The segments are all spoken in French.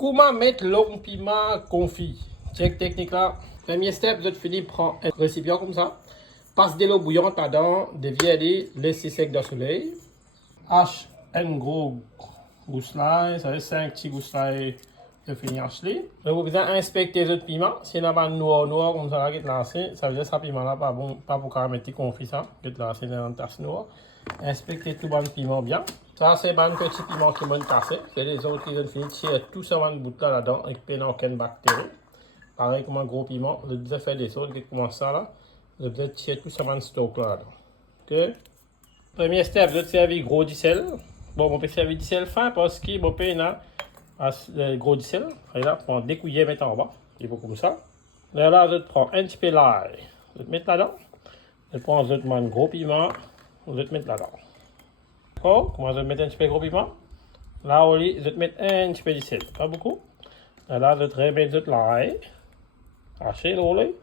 Comment mettre long piment confit? Check technique là. Premier step, vous finissez prendre un récipient comme ça. Passe de l'eau bouillante là-dedans, déviez-les, laissez sec dans le soleil. Hache un gros gousselin, ça fait 5 petits gousselains de finir hacher. Vous pouvez inspecter les autres piments. S'il y en a un noir comme ça, ça veut dire que ce piment là pas bon, pas pour mettre confit ça. Vous lancé dans une tasse noire. Inspectez tout le piment bien. Ça, c'est un petit piment qui est cassé. C'est les autres qui ont fini de tirer tout ça dans le bout là-dedans et qui n'ont aucune bactérie. Pareil comme un gros piment. Vous devez faire des autres qui commencent ça là. Vous devez tirer tout ça dans le stock là-dedans. Ok? Premier step, vous devez servir gros du sel. Bon, on peut servir du sel fin parce qu'il peut y avoir gros du sel. Et là, on découiller mettre en bas. Il faut comme ça. Et là, vous prendre un petit peu l'ail. Vous mettre là-dedans. Vous prenez un gros piment. Vous mettre là-dedans. D'accord? Comment vous mettre un petit peu gros piment? Là, vous mettre un petit peu de sel. Pas beaucoup. Et là, vous remettre de l'ail. Hachez l'olé.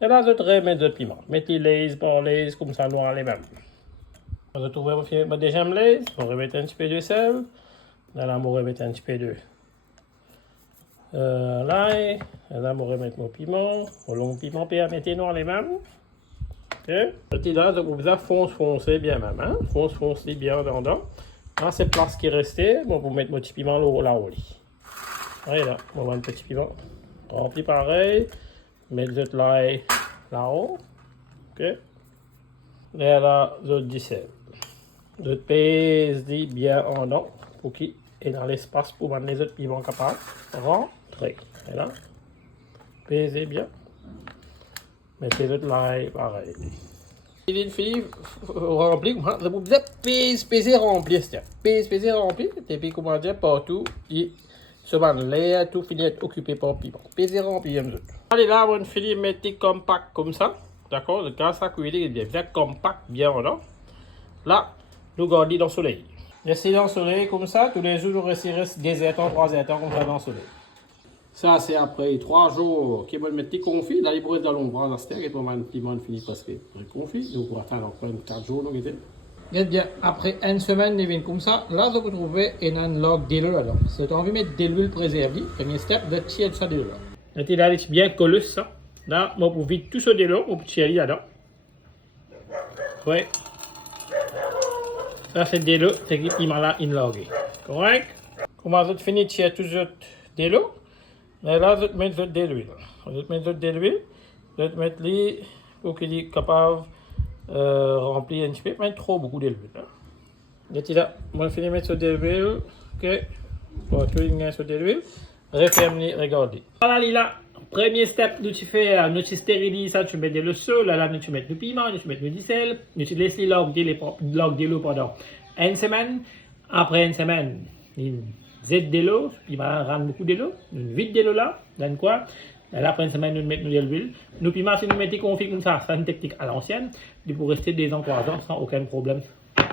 Et là, vous remettre de piment. Mettez les par les comme ça, noir les mêmes. Vous trouvez votre deuxième lait. Vous remettez un petit peu de sel. Là, vous remettez un petit peu de l'ail. Et là, vous remettez mon piment. Au long piment, mettez noir les mêmes. Petit là, vous avez foncer bien même, hein? Foncer bien dedans. Dans cette place qui est restée, bon, vous mettre mon petit piment là-haut. Allez là, on va mettre un petit piment. Rempli pareil. Mettre de l'ail là-haut. Ok. Et là, je dis sel. Je pèse bien en dedans pour qu'il ait dans l'espace pour mettre les autres piments capables de rentrer. Et là, pèsez bien. Mettez de l'ail pareil. Il est une fille remplie, vous devez peser rempli, peser rempli, et puis comment dire, partout, il se va l'air, tout finit d'être occupé par le piment. Peser rempli, allez là, on finit mettez compact comme ça, d'accord, le gaz à cuire, il est bien compact, bien en là. Là, nous gardons dans le soleil. Laissez dans le soleil comme ça, tous les jours, nous restons 2 heures, 3 heures comme ça dans le soleil. Ça, c'est après 3 jours qu'il va mettre confit. Là, il pourrait être dans l'ombre, dans cette et pour un petit monde fini presque confit. Donc, on va attendre encore 4 jours. Regardez bien, après une semaine, il vient comme ça. Là, vous trouvez une log d'huile là-dedans. Si vous avez envie de mettre de l'huile préservée, premier step, vous tirez ça de l'huile là. Et là, c'est bien collé ça. Là, on peut vider tout ça de l'eau, on peut tirer là-dedans. Oui. Ça, c'est de l'eau, c'est qu'il m'a là une log. Correct? Comment vous finissez de tirer tout ça de l'eau? Et là, vous mettez de l'huile. Vous mettez de l'huile. Vous mettez les pour qu'il est capable de remplir un petit peu, mais trop beaucoup d'huile. Et là, on va finir de mettre de l'huile. Ok. Bon, tout le monde sur de l'huile. Refermez, regardez. Voilà, là. Premier step, nous tu fais, nous tu stérilises ça, tu mets de l'eau seule, là, tu mets du piment, tu mets du sel, tu laisses les logs de l'eau pendant une semaine. Après une semaine, Z de l'eau, il va rendre beaucoup de l'eau, nous vide de l'eau là, dans quoi? Là, après une semaine, nous mettons de l'huile. Nous piment, si nous mettons confit comme ça, c'est une technique à l'ancienne, il peut rester 2 ans, 3 ans sans aucun problème.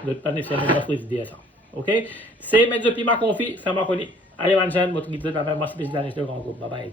Vous n'êtes pas nécessairement présider à ça. Ok? C'est mettre du piment confit, ça m'a connu. Allez, Wanjan, votre guide de la même, moi, c'est le grand groupe. Bye bye.